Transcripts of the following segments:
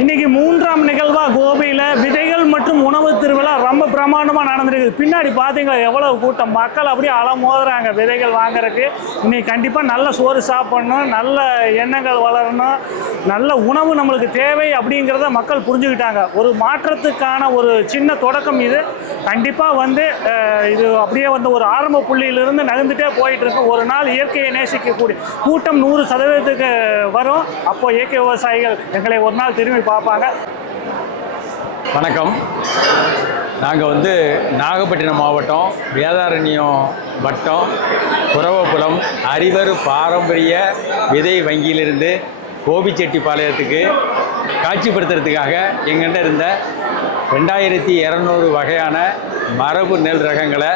இன்னைக்கு மூன்றாம் நிகழ்வாக கோபியில் விதைகள் மற்றும் உணவு திருவிழா ரொம்ப பிரமாண்டமாக நடந்திருக்கு. பின்னாடி பார்த்தீங்களா எவ்வளோ கூட்டம், மக்கள் அப்படியே அலமோதுறாங்க விதைகள் வாங்குறதுக்கு. இன்னைக்கு கண்டிப்பாக நல்ல சோறு சாப்பிடணும், நல்ல எண்ணங்கள் வளரணும், நல்ல உணவு நம்மளுக்கு தேவை அப்படிங்கிறத மக்கள் புரிஞ்சுக்கிட்டாங்க. ஒரு மாற்றத்துக்கான ஒரு சின்ன தொடக்கம் இது. கண்டிப்பாக இது அப்படியே ஒரு ஆரம்ப புள்ளியிலிருந்து நகர்ந்துட்டே போயிட்டு இருக்கு. ஒரு நாள் இயற்கையை நேசிக்கக்கூடிய கூட்டம் 100% வரும். அப்போ இயற்கை விவசாயிகள் எங்களை ஒரு நாள் திரும்பி பார்ப்பாங்க. வணக்கம். நாங்கள் நாகப்பட்டினம் மாவட்டம் வேதாரண்யம் வட்டம் குரவப்புலம் அறிவர் பாரம்பரிய விதை வங்கியிலிருந்து கோபிச்செட்டிப்பாளையத்துக்கு காட்சிப்படுத்துறதுக்காக எங்கிட்ட இருந்த 2200 வகையான மரபு நெல் ரகங்களை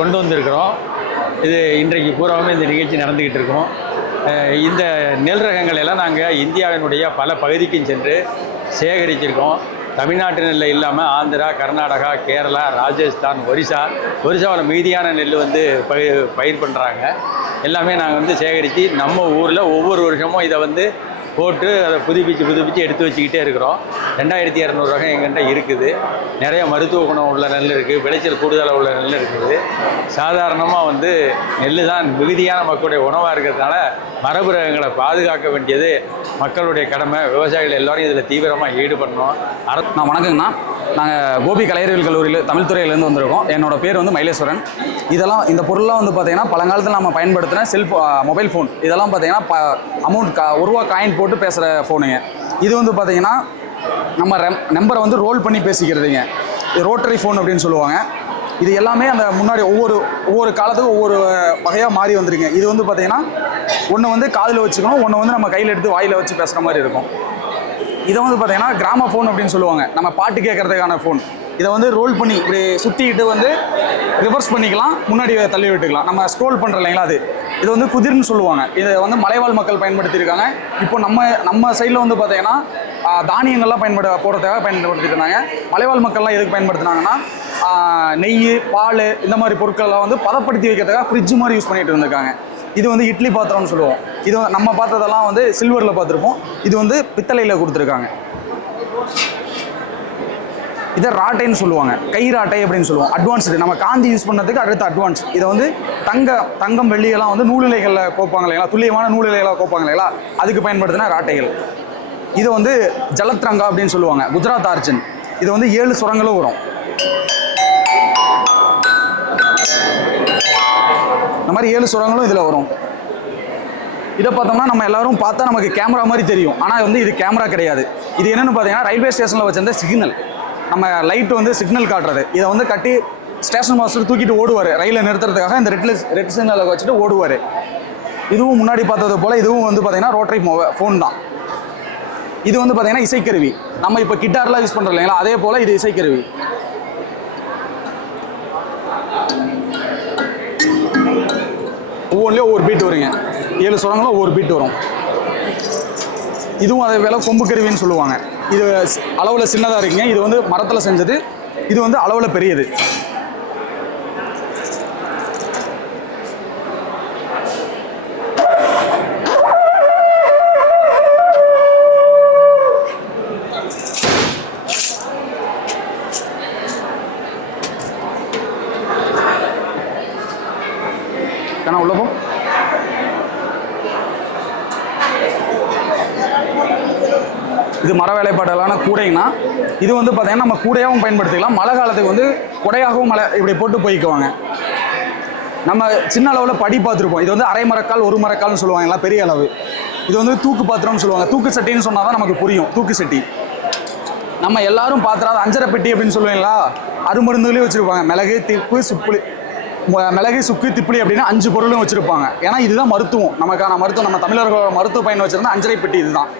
கொண்டு வந்திருக்கிறோம். இது இன்றைக்கு பூராவுமே இந்த நிகழ்ச்சி நடந்துக்கிட்டு இருக்கோம். இந்த நெல் ரகங்கள் எல்லாம் நாங்கள் இந்தியாவினுடைய பல பகுதிக்கும் சென்று சேகரிச்சிருக்கோம். தமிழ்நாட்டு நெல்லை இல்லாமல் ஆந்திரா, கர்நாடகா, கேரளா, ராஜஸ்தான், ஒரிசாவில் மீதியான நெல் பயிர் பண்ணுறாங்க. எல்லாமே நாங்கள் சேகரித்து நம்ம ஊரில் ஒவ்வொரு வருஷமும் இதை போட்டு அதை புதுப்பிச்சு எடுத்து வச்சுக்கிட்டே இருக்கிறோம். 2200 ரகம் எங்கிட்ட இருக்குது. நிறைய மருத்துவ குணம் உள்ள நெல் இருக்குது, விளைச்சல் கூடுதலாக உள்ள நெல் இருக்குது. சாதாரணமாக நெல் தான் மிகுதியான மக்களுடைய உணவாக இருக்கிறதுனால மரபு ரகங்களை பாதுகாக்க வேண்டியது மக்களுடைய கடமை. விவசாயிகள் எல்லோரும் இதில் தீவிரமாக ஈடுபடணும். நான் வணக்கங்கண்ணா. நாங்கள் கோபி கலையறிவியல் கல்லூரியில் தமிழ் துறையிலேருந்து வந்திருக்கோம். என்னோட பேர் மயிலேஸ்வரன். இந்த பொருள்லாம் பார்த்திங்கன்னா பழங்காலத்தில் நம்ம பயன்படுத்தின மொபைல் ஃபோன். இதெல்லாம் பார்த்திங்கன்னா அமௌண்ட் ₹1 காயின் போட்டு பேசுகிற ஃபோனுங்க. இது பார்த்திங்கன்னா நம்ம நம்பரை ரோல் பண்ணி பேசிக்கிறதுங்க. இது ரோட்டரி ஃபோன் அப்படின்னு சொல்லுவாங்க. இது எல்லாமே அந்த முன்னாடி ஒவ்வொரு காலத்துக்கும் ஒவ்வொரு வகையாக மாறி வந்துருங்க. இது பார்த்திங்கன்னா ஒன்று காதில் வச்சுக்கணும், ஒன்று நம்ம கையில் எடுத்து வாயில் வச்சு பேசுகிற மாதிரி இருக்கும். இதை பார்த்திங்கன்னா கிராம ஃபோன் அப்படின்னு சொல்லுவாங்க. நம்ம பாட்டு கேட்குறதுக்கான ஃபோன். இதை ரோல் பண்ணி இப்படி சுற்றிக்கிட்டு ரிவர்ஸ் பண்ணிக்கலாம், முன்னாடி தள்ளி விட்டுக்கலாம். நம்ம ஸ்க்ரோல் பண்ணுறோம் இல்லைங்களா, இது குதிர்னு சொல்லுவாங்க. இதை மலைவாழ் மக்கள் பயன்படுத்தியிருக்காங்க. இப்போ நம்ம சைடில் பார்த்திங்கன்னா தானியங்கள்லாம் போடுறதுக்காக பயன்படுத்திட்டு இருந்தாங்க. மலைவாழ் மக்கள்லாம் எதுக்கு பயன்படுத்தினாங்கன்னா நெய், பால் இந்த மாதிரி பொருட்கள்லாம் பதப்படுத்தி வைக்கிறதுக்காக ஃப்ரிட்ஜ் மாதிரி யூஸ் பண்ணிட்டு இருந்திருக்காங்க. இது இட்லி பாத்திரம்னு சொல்லுவோம். இது நம்ம பார்த்ததெல்லாம் சில்வரில் பார்த்துருப்போம். இது பித்தளையில் கொடுத்துருக்காங்க. இதை ராட்டைன்னு சொல்லுவாங்க, கை ராட்டை அப்படின்னு சொல்லுவோம். அட்வான்ஸ்டு நம்ம காந்தி யூஸ் பண்ணதுக்கு அடுத்த அட்வான்ஸ். இதை தங்கம் வெள்ளியெல்லாம் நூலிலைகளில் கோப்பாங்க இல்லைங்களா, துல்லியமான நூலிலைகளாக கோப்பாங்க இல்லைங்களா, அதுக்கு பயன்படுத்தின ராட்டைகள். இது ஜலத்ரங்கா அப்படின்னு சொல்லுவாங்க, குஜராத் ஆர்ஜின். இது 7 சுரங்களும் வரும். இந்த மாதிரி 7 சுரங்களும் இதில் வரும். இதை பார்த்தோம்னா நம்ம எல்லாரும் பார்த்தா நமக்கு கேமரா மாதிரி தெரியும். ஆனால் இது கேமரா கிடையாது. இது என்னென்னு பார்த்தீங்கன்னா ரயில்வே ஸ்டேஷனில் வச்சிருந்த சிக்னல். நம்ம லைட்டு சிக்னல் காட்டுறது. இதை கட்டி ஸ்டேஷன் மாஸ்டர் தூக்கிட்டு ஓடுவார். ரயிலை நிறுத்துறதுக்காக இந்த ரெட் சிக்னலை வச்சுட்டு ஓடுவார். இதுவும் முன்னாடி பார்த்தது போல் இதுவும் பார்த்தீங்கன்னா ரோட்டரி ஃபோன் தான். இது பார்த்தீங்கன்னா இசைக்கருவி. நம்ம இப்போ கிட்டார்லாம் யூஸ் பண்ணுறோம் இல்லைங்களா, அதே போல் இது இசைக்கருவி. ஒவ்வொன்றிலையும் ஒவ்வொரு பீட் வருங்க. 7 சுரங்களும் ஒவ்வொரு பீட் வரும். இதுவும் அதே வேலை கொம்பு கருவின்னு சொல்லுவாங்க. இது அளவில் சின்னதாக இருக்குங்க. இது மரத்தில் செஞ்சது. இது அளவில் பெரியது. உள்ளப்போ இது மர வேலைப்பாடுகளான கூடைங்கன்னா இது பார்த்தீங்கன்னா நம்ம கூடையாகவும் பயன்படுத்திக்கலாம். மழை காலத்துக்கு குடையாகவும் இப்படி போட்டு போய்க்குவாங்க. நம்ம சின்ன அளவில் படி பார்த்துருப்போம். இது அரை மரக்கால் 1 மரக்கால்னு சொல்லுவாங்களா, பெரிய அளவு. இது தூக்கு பாத்திரம்னு சொல்லுவாங்க. தூக்கு சட்டின்னு சொன்னால் தான் நமக்கு புரியும். தூக்கு சட்டி நம்ம எல்லாரும் பார்த்துறாது. அஞ்சரை பெட்டி அப்படின்னு சொல்லுவீங்களா, அருமருந்துகளையும் வச்சுருப்பாங்க. மிளகு, சுக்கு, திப்பிலி அப்படின்னு 5 பொருளும் வச்சுருப்பாங்க. ஏன்னா இதுதான் மருத்துவம். நமக்கான மருத்துவம். நம்ம தமிழர்களோட மருத்துவ பயன் வச்சுருந்தா அஞ்சரை பெட்டி இதுதான்.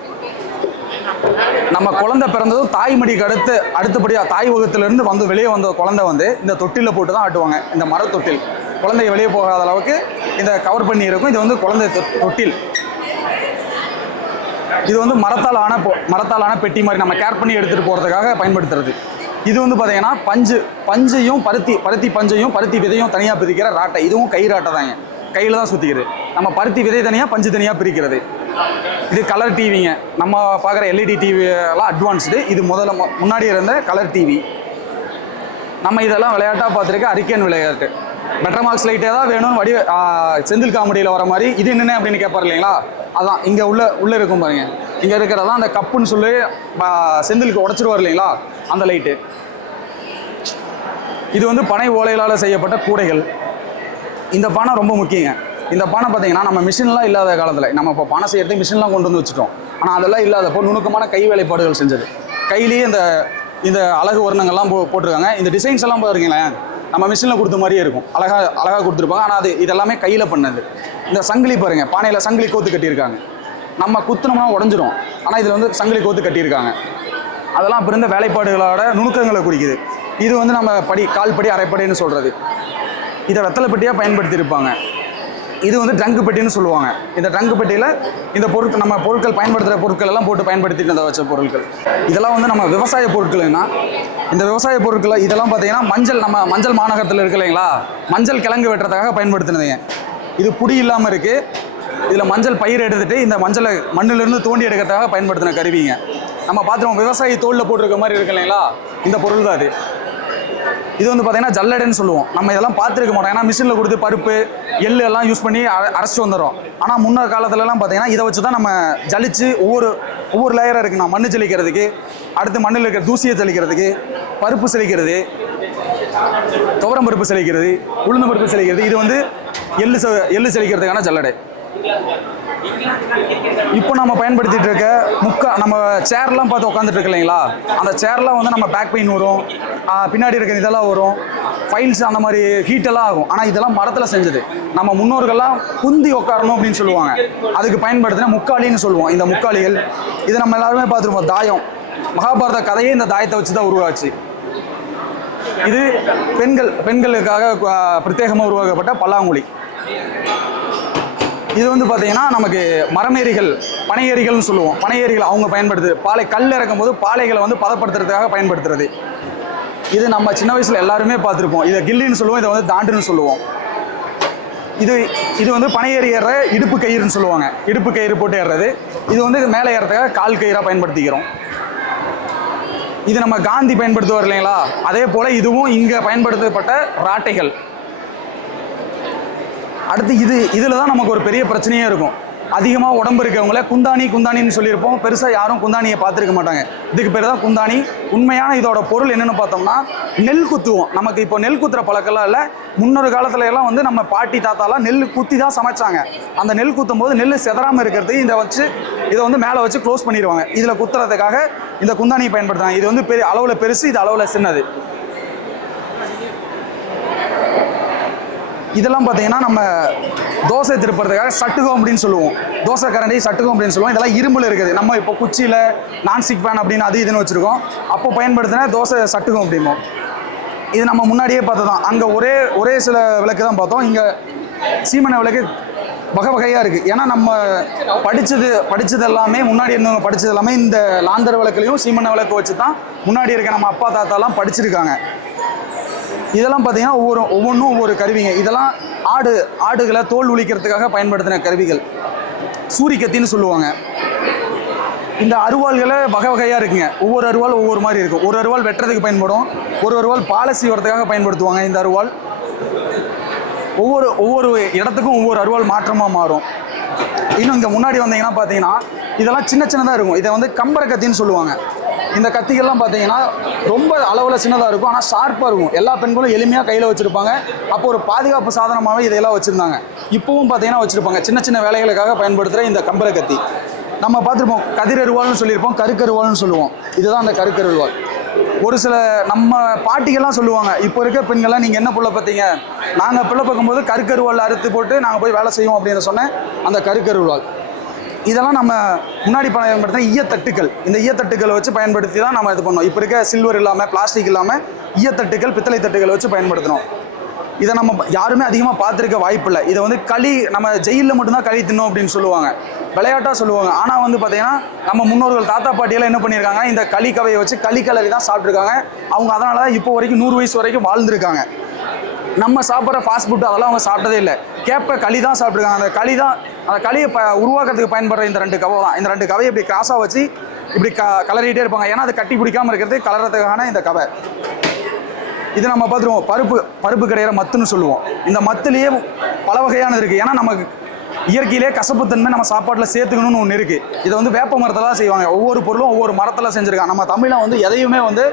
நம்ம குழந்தை பிறந்ததும் தாய்மடிக்கு அடுத்தபடியாக தாய் வகுத்திலேருந்து வெளியே வந்த குழந்தை இந்த தொட்டிலில் போட்டு தான் ஆட்டுவாங்க. இந்த மர தொட்டில் குழந்தைய வெளியே போகாத அளவுக்கு இந்த கவர் பண்ணி இருக்கும். இது குழந்தை தொட்டில். இது மரத்தால் ஆன பெட்டி மாதிரி நம்ம கேர் பண்ணி எடுத்துகிட்டு போகிறதுக்காக பயன்படுத்துறது. இது பார்த்தீங்கன்னா பஞ்சையும் பருத்தி பஞ்சையும் பருத்தி விதையும் தனியாக பிரிக்கிற ராட்டை. இதுவும் கை ராட்டை தாங்க. கையில் தான் சுற்றிக்கிறது. நம்ம பருத்தி விதை தனியாக, பஞ்சு தனியாக பிரிக்கிறது. இது கலர் டிவிங்க. நம்ம பார்க்குற எல்இடி டிவி எல்லாம் அட்வான்ஸ்டு. இது முன்னாடி இருந்த கலர் டிவி. நம்ம இதெல்லாம் விளையாட்டாக பார்த்துருக்க அரிக்கேன் விளையாட்டு. பெட்டர் மார்க்ஸ் லைட்டே தான் வேணும்னு செந்தில் காமெடியில் வர மாதிரி இது என்னென்ன அப்படின்னு கேட்பார் இல்லைங்களா, அதான் இங்கே உள்ளே இருக்கும் பாருங்க. இங்கே இருக்கிறதான் அந்த கப்புன்னு சொல்லி செந்திலுக்கு உடச்சிருவார் இல்லைங்களா, அந்த லைட்டு. இது வந்து பனை ஓலைகளால் செய்யப்பட்ட கூடைகள். இந்த பானை ரொம்ப முக்கியங்க. இந்த பானை பார்த்தீங்கன்னா நம்ம மிஷின்லாம் இல்லாத காலத்தில் நம்ம இப்போ பானை செய்யறதுக்கு மிஷின்லாம் கொண்டு வந்து வச்சுட்டோம். ஆனால் அதெல்லாம் இல்லாதப்போ நுணுக்கமான கை வேலைப்பாடுகள் செஞ்சது. கையிலேயே இந்த அழகு வர்ணங்கள்லாம் போட்டிருக்காங்க. இந்த டிசைன்ஸ் எல்லாம் பாருங்களேன், நம்ம மிஷினில் கொடுத்த மாதிரியே இருக்கும். அழகாக கொடுத்துருப்பாங்க. ஆனால் இதெல்லாமே கையில் பண்ணது. இந்த சங்கிலி பாருங்கள், பானையில் சங்கிலி கோத்து கட்டியிருக்காங்க. நம்ம குத்துனோம்னா உடஞ்சிரும். ஆனால் இதில் வந்து சங்கிலி கோத்து கட்டியிருக்காங்க. அதெல்லாம் அப்போ இருந்த வேலைப்பாடுகளோட நுணுக்கங்களை குறிக்குது. இது வந்து நம்ம கால்படி அரைப்படின்னு சொல்கிறது. இதை வெத்தலை பெட்டியாக பயன்படுத்தியிருப்பாங்க. இது வந்து ட்ரங்கு பெட்டின்னு சொல்லுவாங்க. இந்த ட்ரங்கு பெட்டியில் இந்த நம்ம பொருட்கள் பயன்படுத்துகிற பொருட்கள் எல்லாம் போட்டு பயன்படுத்திட்டு வச்ச பொருட்கள். இதெல்லாம் வந்து நம்ம விவசாய பொருட்கள்னா, இந்த விவசாய பொருட்களை இதெல்லாம் பார்த்தீங்கன்னா மஞ்சள் மாநகரத்தில் இருக்கு இல்லைங்களா, மஞ்சள் கிழங்கு வெட்டுறதுக்காக பயன்படுத்தினதுங்க. இது புடி இல்லாமல் இருக்குது. இதில் மஞ்சள் பயிர் எடுத்துகிட்டு இந்த மஞ்சளை மண்ணிலிருந்து தோண்டி எடுக்கிறதுக்காக பயன்படுத்தின கருவிங்க. நம்ம பார்த்துருவோம், விவசாயி தோளில் போட்டிருக்க மாதிரி இருக்கு இல்லைங்களா, இந்த பொருள் தான் அது. இது வந்து பார்த்தீங்கன்னா ஜல்லடைன்னு சொல்லுவோம். நம்ம இதெல்லாம் பார்த்துருக்க மாட்டோம். ஏன்னா மிஷினில் கொடுத்து பருப்பு எள்ளு எல்லாம் யூஸ் பண்ணி அரைச்சிட்டு வந்துடும். ஆனால் முன்னொரு காலத்துலலாம் பார்த்தீங்கன்னா இதை வச்சு தான் நம்ம ஜலிச்சு ஒவ்வொரு லேயராக இருக்குண்ணா. மண் ஜலிக்கிறதுக்கு, அடுத்து மண்ணில் இருக்கிற தூசியை ஜலிக்கிறதுக்கு, பருப்பு செலிக்கிறது, துவரம் பருப்பு செலிக்கிறது, உளுந்து பருப்பு செலிக்கிறது. இது வந்து எள்ளு செலிக்கிறதுக்கான ஜல்லடை. இப்போ நம்ம பயன்படுத்திட்டு இருக்க நம்ம சேர்லாம் பார்த்து உட்காந்துட்டு இருக்கு இல்லைங்களா, அந்த சேர்லாம் வந்து நம்ம பேக் பெயின் வரும், பின்னாடி இருக்க இதெல்லாம் வரும், ஃபைல்ஸ் அந்த மாதிரி ஹீட்டெல்லாம் ஆகும். ஆனால் இதெல்லாம் மரத்தில் செஞ்சது. நம்ம முன்னோர்கள்லாம் குந்தி உட்காரணும் அப்படின்னு சொல்லுவாங்க. அதுக்கு பயன்படுத்தின முக்காலின்னு சொல்லுவோம். இந்த முக்காலிகள் இது நம்ம எல்லாருமே பார்த்துருப்போம். தாயம், மகாபாரத கதையே இந்த தாயத்தை வச்சு தான் உருவாச்சு. இது பெண்களுக்காக பிரத்யேகமாக உருவாக்கப்பட்ட பல்லாங்குழி. இது வந்து பார்த்தீங்கன்னா நமக்கு மரமேரிகள், பனையேரிகள்னு சொல்லுவோம். பனையேரிகள் அவங்க பயன்படுத்துது கல் இறக்கும் போது பாலைகளை வந்து பதப்படுத்துறதுக்காக பயன்படுத்துறது. இது நம்ம சின்ன வயசில் எல்லாருமே பார்த்துருப்போம். இதை கில்லின்னு சொல்லுவோம், இதை வந்து தாண்டுன்னு சொல்லுவோம். இது வந்து பனையேறி ஏற இடுப்பு கயிறுன்னு சொல்லுவாங்க. இடுப்பு கயிறு போட்டு ஏறுறது. இது வந்து மேலே ஏறதுக்காக கால் கயிறாக பயன்படுத்திக்கிறோம். இது நம்ம காந்தி பயன்படுத்துவார் இல்லைங்களா, அதே போல் இதுவும் இங்கே பயன்படுத்தப்பட்ட ராட்டைகள். அடுத்து இதில் தான் நமக்கு ஒரு பெரிய பிரச்சனையே இருக்கும். அதிகமாக உடம்பு இருக்கவங்கள குந்தானின்னு சொல்லியிருப்போம். பெருசாக யாரும் குந்தானியை பார்த்துருக்க மாட்டாங்க. இதுக்கு பேர் தான் குந்தானி. உண்மையான இதோட பொருள் என்னென்னு பார்த்தோம்னா, நெல் குத்துவோம். நமக்கு இப்போ நெல் குத்துற பழக்கெல்லாம் இல்லை. முன்னொரு காலத்துல எல்லாம் வந்து நம்ம பாட்டி தாத்தாலாம் நெல் குத்தி தான் சமைச்சாங்க. அந்த நெல் குத்தும் போது நெல் செதறாமல் இருக்கிறதுக்கு இதை வந்து மேலே வச்சு க்ளோஸ் பண்ணிடுவாங்க. இதில் குத்துறதுக்காக இந்த குந்தானியை பயன்படுத்துறாங்க. இது வந்து பெரிய அளவில் பெருசு, இது அளவில் சின்னது. இதெல்லாம் பார்த்தீங்கன்னா நம்ம தோசை திருப்புறதுக்காக சட்டுகம் அப்படின்னு சொல்லுவோம். தோசை கரண்டி சட்டுகம் அப்படின்னு சொல்லுவோம். இதெல்லாம் இரும்பில் இருக்குது. நம்ம இப்போ குச்சியில் நான்ஸ்டிக் பேன் அப்படின்னு அது இதுன்னு வச்சுருக்கோம். அப்போ பயன்படுத்தின தோசை சட்டுகம் அப்படிம்போம். இது நம்ம முன்னாடியே பார்த்தது தான். அங்கே ஒரே சில விளக்கு தான் பார்த்தோம். இங்கே சீமெண்ணெய் விளக்கு வகையாக இருக்குது. ஏன்னா நம்ம படித்தது எல்லாமே முன்னாடி இருந்தவங்க படித்தது எல்லாமே இந்த லாந்தர் விளக்குலையும் சீமெண்ணெய் விளக்கு வச்சு தான் முன்னாடி இருக்க நம்ம அப்பா தாத்தாலாம் படிச்சிருக்காங்க. இதெல்லாம் பார்த்தீங்கன்னா ஒவ்வொன்றும் ஒவ்வொரு கருவிங்க. இதெல்லாம் ஆடுகளை தோல் உளிக்கிறதுக்காக பயன்படுத்தின கருவிகள். சூரிக்கத்தின்னு சொல்லுவாங்க. இந்த அருவாள்களை வகையாக இருக்குங்க. ஒவ்வொரு அருவாள் ஒவ்வொரு மாதிரி இருக்கும். ஒரு அருவாள் வெட்டுறதுக்கு பயன்படும், ஒரு அருவாள் பாலை சீவறதுக்காக பயன்படுத்துவாங்க. இந்த அருவாள் ஒவ்வொரு இடத்துக்கும் ஒவ்வொரு அருவாள் மாற்றமாக மாறும். இன்னும் இங்கே முன்னாடி வந்தீங்கன்னா பார்த்தீங்கன்னா இதெல்லாம் சின்னதாக இருக்கும். இதை வந்து கம்பர கத்தின்னு சொல்லுவாங்க. இந்த கத்திகள்லாம் பார்த்தீங்கன்னா ரொம்ப அளவில் சின்னதாக இருக்கும், ஆனால் ஷார்ப்பாக இருக்கும். எல்லா பெண்களும் எளிமையாக கையில் வச்சுருப்பாங்க. அப்போ ஒரு பாதுகாப்பு சாதனமாகவே இதையெல்லாம் வச்சுருந்தாங்க. இப்போவும் பார்த்தீங்கன்னா வச்சுருப்பாங்க. சின்ன வேலைகளுக்காக பயன்படுத்துகிற இந்த கம்பர கத்தி நம்ம பார்த்துருப்போம். கதிரருவாள்னு சொல்லியிருப்போம், கருக்கருவாள்னு சொல்லுவோம். இதுதான் அந்த கருக்கருவாள். ஒரு சில நம்ம பாட்டிகள்லாம் சொல்லுவாங்க, இப்போ இருக்க பெண்கள்லாம் நீங்கள் என்ன புள்ள பார்த்தீங்க, நாங்கள் பிள்ளை பார்க்கும்போது கருக்கருவாள் அறுத்து போட்டு நாங்கள் போய் வேலை செய்வோம் அப்படின்னு சொன்னேன். அந்த கருக்கருவாள் இதெல்லாம் நம்ம முன்னாடி பயன்படுத்தின ஈயத்தட்டுக்கள். இந்த ஈயத்தட்டுக்களை வச்சு பயன்படுத்தி தான் நம்ம இது பண்ணோம். இப்போ இருக்க சில்வர் இல்லாமல் பிளாஸ்டிக் இல்லாமல் ஈயத்தட்டுக்கள் பித்தளை தட்டுக்களை வச்சு பயன்படுத்தினோம். இதை நம்ம யாருமே அதிகமாக பார்த்துருக்க வாய்ப்பில்லை. இதை வந்து நம்ம ஜெயிலில் மட்டும்தான் களி தின்னோம் அப்படின்னு சொல்லுவாங்க, விளையாட்டாக சொல்லுவாங்க. ஆனால் வந்து பார்த்தீங்கன்னா நம்ம முன்னோர்கள் தாத்தா பாட்டியெல்லாம் என்ன பண்ணியிருக்காங்க, இந்த களி கவையை வச்சு களி கலரி தான் சாப்பிட்ருக்காங்க. அவங்க அதனால தான் இப்போ வரைக்கும் 100 வயசு வரைக்கும் வாழ்ந்துருக்காங்க. நம்ம சாப்பிட்ற ஃபாஸ்ட் ஃபுட்டு அதெல்லாம் அவங்க சாப்பிட்டதே இல்லை. களி தான் சாப்பிட்ருக்காங்க. அந்த களி தான் அந்த களியை உருவாக்குறதுக்கு பயன்படுற இந்த 2 கவை தான். இந்த 2 கவையை இப்படி கிராஸாக வச்சு இப்படி கலரிட்டே இருப்பாங்க. ஏன்னா அது கட்டி பிடிக்காமல் இருக்கிறது கலர்றதுக்கான இந்த கவை. இது நம்ம பார்த்துருவோம், பருப்பு கிடையிற மத்துன்னு சொல்லுவோம். இந்த மத்துலேயே பல வகையானது இருக்குது. ஏன்னா நமக்கு இயற்கையிலே கசப்புத்தன்மை நம்ம சாப்பாட்டில் சேர்த்துக்கணும்னு ஒன்று இருக்குது. இதை வந்து வேப்ப மரத்தில் தான் செய்வாங்க. ஒவ்வொரு பொருளும் ஒவ்வொரு மரத்தில் செஞ்சுருக்காங்க. நம்ம தமிழில் வந்து எதையுமே வந்து